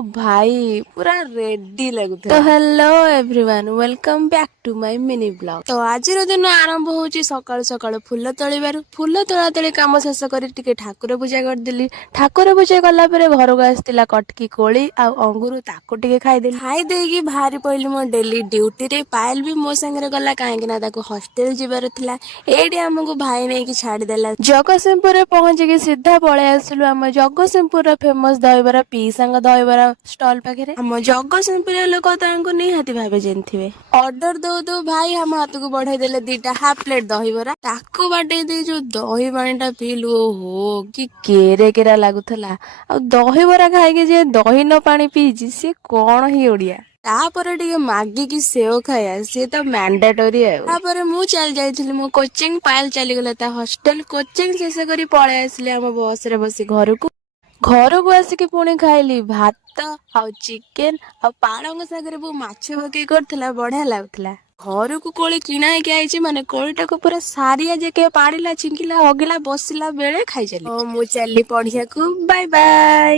भाई पूरा रेडी लगुता। तो hello everyone, welcome back to my mini blog. तो आज दिन आरंभ होची सकाळु सकाळु फूल तोड़िबारु। फूल तोड़ा तोड़ी काम शेष करी टिके ठाकुर पूजा करदेली। ठाकुर पूजा कला परे घर को आस्तिला कटकी कोली आ अंगूर ताको टिके खाइदेली। खाइ देकी भारी पइली मो डेली ड्यूटी रे। पायल भी मो संगे गला काहेकि ना ताको हॉस्टल जिबार थिला। एडी हमको भाई नै कि छाडी देला। जगतसिंहपुर रे पहुंची के सीधा पळे आसलु हम जगतसिंहपुर रा फेमस दहीबरा पीसांग दहीबरा स्टॉल पाखे। हम जगतसिंहपुर लोक तांको निहाती भाबे जेनथिबे। ऑर्डर दो दो भाई हम हाथ को बढ़ाई देले दीटा हाफ प्लेट दहीबरा। ताको बाटे दे जो दही पानीटा पीलु, ओहो कि केरे केरा लागुथला। आ दहीबरा खाइ के जे दही न पानी पीजी से कोन ही ओडिया। तापर टिके मागी की सेव खाया से तो मैंडेटरी है। तापर मु चल जाइथिली मो कोचिंग, पायल चली गला ता हॉस्टल। कोचिंग शेष करी पळे आसले हम बस रे बसी घर को आसिक पुणी खाइली भात आउ चिकेन आ पालंग सागर वो माछ पकई करथिला, बढ़िया लागुथला। घर को कोली किणा के आइची माने कोलीटा को पूरा सारिया जे के पाड़िला चिंकिला हगिला बसिला बेले खाइ चली। मु चली पढ़िया को। Bye bye.